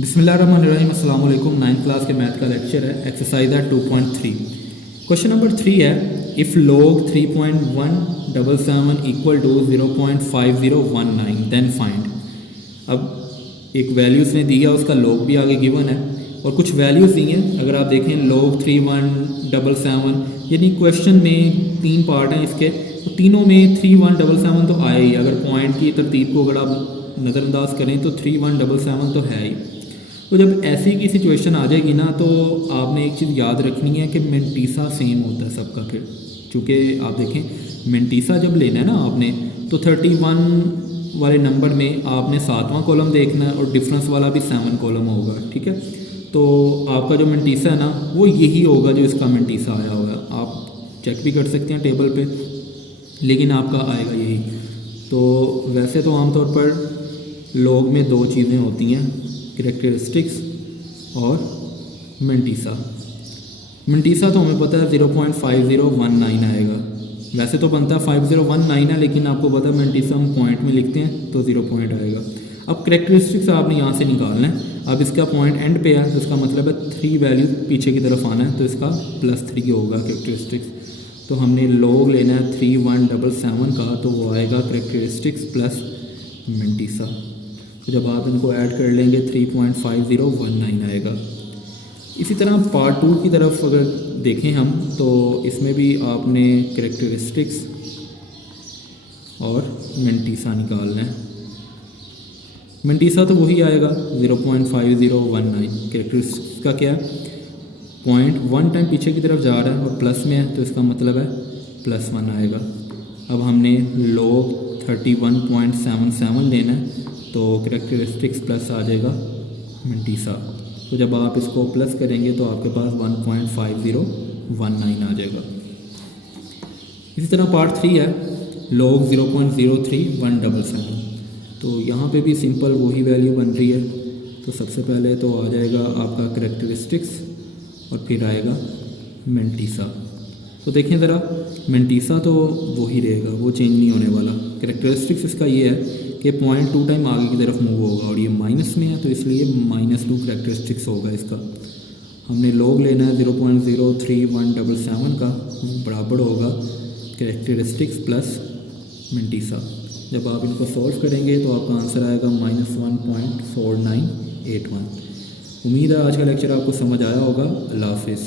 बिस्मिल्लाहिर्रहमानिर्रहीम अस्सलाम वालेकुम। 9th क्लास के मैथ का लेक्चर है। एक्सरसाइज है 2.3। क्वेश्चन नंबर 3 है, if log 3.177 equal to 0.5019 then find. अब एक वैल्यूज़ ने दी है, उसका log भी आगे गिवन है और कुछ वैल्यूज़ दी हैं। अगर आप देखें log 3177, यानी क्वेश्चन में 3 पार्ट हैं इसके, तो तीनों में 3177 तो आए ही। अगर पॉइंट की तरतीब को अगर आप नज़रअंदाज करें तो 3177 तो है ही। तो जब ऐसी की सिचुएशन आ जाएगी ना, तो आपने एक चीज़ याद रखनी है कि मेंटीसा सेम होता है सबका। फिर चूँकि आप देखें मेंटीसा जब लेना है ना आपने, तो 31 वाले नंबर में आपने 7वां कॉलम देखना है और डिफरेंस वाला भी 7 कॉलम होगा, ठीक है। तो आपका जो मेंटीसा है ना, वो यही होगा जो इसका मेंटीसा आया होगा। आप चेक भी कर सकते हैं टेबल पे, लेकिन आपका आएगा यही। तो वैसे तो आमतौर पर लॉग में 2 चीज़ें होती हैं, कैरेक्टरिस्टिक्स और मेंटीसा। मेंटीसा तो हमें पता है 0.5019 आएगा। वैसे तो बनता है 5019 है, लेकिन आपको पता है मेंटीसा हम पॉइंट में लिखते हैं तो 0 पॉइंट आएगा। अब कैरेक्टरिस्टिक्स आपने यहाँ से निकालना है। अब इसका पॉइंट एंड पे है, तो इसका मतलब है 3 वैल्यू पीछे की तरफ आना है, तो इसका +3 होगा कैरेक्टरिस्टिक्स। तो हमने लॉग लेना है 3177 का, तो वो आएगा कैरेक्टरिस्टिक्स प्लस मेंटीसा। तो जब आप इनको ऐड कर लेंगे 3.5019 आएगा। इसी तरह पार्ट 2 की तरफ अगर देखें हम, तो इसमें भी आपने कैरेक्टरिस्टिक्स और मेंटीसा निकालना है। मेंटीसा तो वही आएगा 0.5019। कैरेक्टरिस्टिक्स का क्या है, पॉइंट 1 टाइम पीछे की तरफ जा रहा है और प्लस में है, तो इसका मतलब है +1 आएगा। अब हमने log 31.77 लेना है, तो कैरेक्टरिस्टिक्स प्लस आ जाएगा मेंटीसा। तो जब आप इसको प्लस करेंगे तो आपके पास 1.5019 आ जाएगा। इसी तरह पार्ट 3 है, log 0.03177। तो यहाँ पे भी सिंपल वही वैल्यू बन रही है। तो सबसे पहले तो आ जाएगा आपका कैरेक्टरिस्टिक्स और फिर आएगा मेंटीसा। तो देखें ज़रा, मेंटीसा तो वही रहेगा, वो चेंज नहीं होने वाला। कैरेक्टरिस्टिक्स इसका ये है कि पॉइंट 2 टाइम आगे की तरफ मूव होगा और ये माइनस में है, तो इसलिए -2 कैरेक्टरिस्टिक्स होगा इसका। हमने लॉग लेना है 0.03177 का, बराबर होगा कैरेक्टरिस्टिक्स प्लस मेंटीसा। जब आप इनको सॉल्व करेंगे तो आपका आंसर आएगा -1.4981। उम्मीद है आज का लेक्चर आपको समझ आया होगा। अल्लाह हाफिज़।